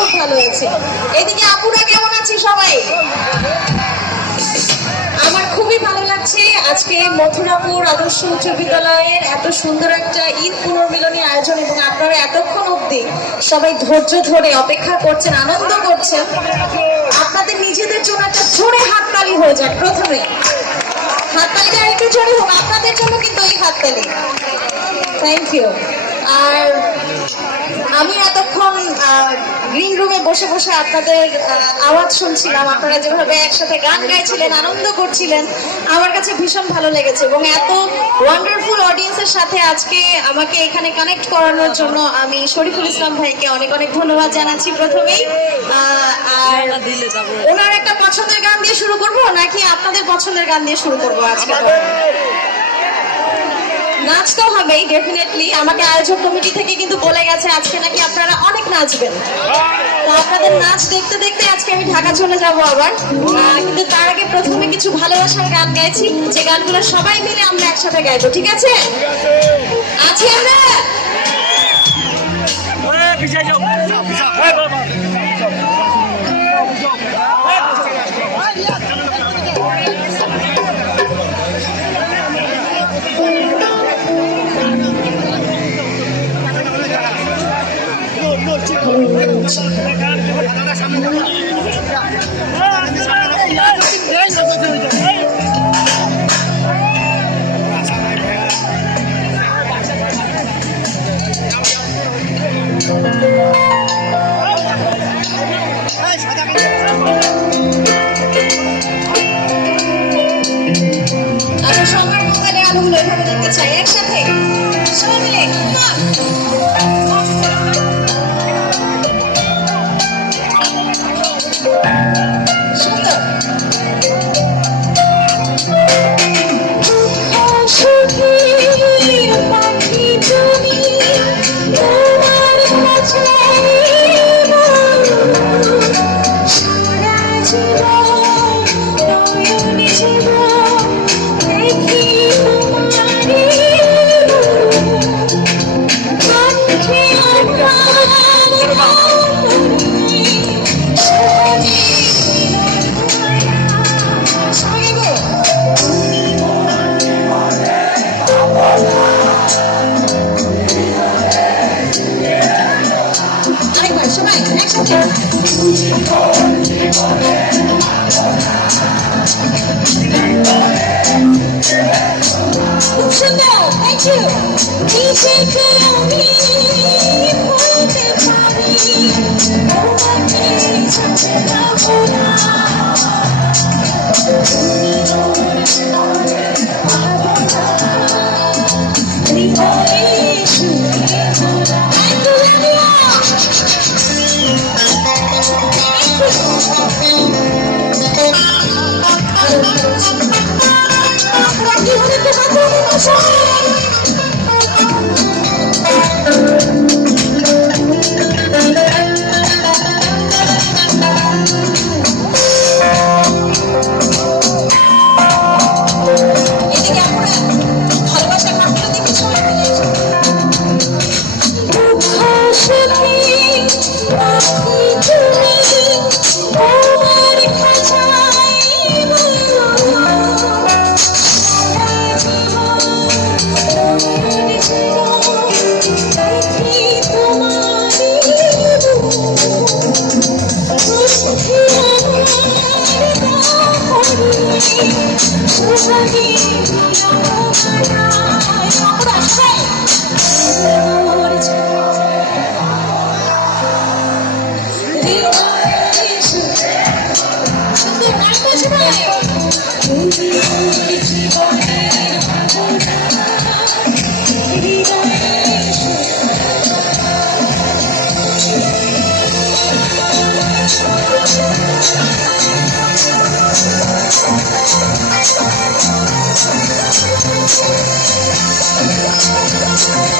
খুব ভালো হয়েছে এদিকে আপুরা কেমন আছি সবাই? আমার খুবই ভালো লাগছে আজকে মথুরাপুর আদর্শ উচ্চ বিদ্যালয়ের এত সুন্দর একটা ঈদ পুনর্মিলনী আয়োজন এবং আপনারা এতক্ষণ অবধি সবাই ধৈর্য ধরে অপেক্ষা করছেন, আনন্দ করছেন। আপনাদের নিজেদের জন্য একটা জোরে হাততালি হয়ে যাক প্রথমে। হাততালিটা একটু জোরে হোক, আপনাদের জন্য কিন্তু এই হাততালি। থ্যাংক ইউ আর আমি এতক্ষণ গ্রিন রুমে বসে বসে আপনাদের আওয়াজ শুনছিলাম। আপনারা যেভাবে একসাথে গান গাইছিলেন, আনন্দ করছিলেন, আমার কাছে ভীষণ ভালো লেগেছে এবং এত ওয়ান্ডারফুল অডিয়েন্সের সাথে আজকে আমাকে এখানে কানেক্ট করানোর জন্য আমি শরীফুল ইসলাম ভাইকে অনেক অনেক ধন্যবাদ জানাচ্ছি প্রথমেই। আর ওনার একটা পছন্দের গান দিয়ে শুরু করব, নাকি আপনাদের পছন্দের গান দিয়ে শুরু করব আজকে? নাচ তো হবেই ডেফিনেটলি আমাকে আয়োজক কমিটি থেকে কিন্তু বলে গেছে, আজকে নাকি আপনারা অনেক নাচবেন। তো আপনাদের নাচ দেখতে দেখতে আজকে আমি ঢাকা চলে যাব আবার। কিন্তু তার আগে প্রথমে কিছু ভালোবাসার গান গাইছি, যে গানগুলো সবাই মিলে আমরা একসাথে গাইবো, ঠিক আছে? আছি আমরা? আমরা সবার মোবাইলে আলোগুলো এভাবে দেখতে চাই একসাথে? সুন্দর থ্যাংক ইউ নিজেকে আমি বলতে Thank you.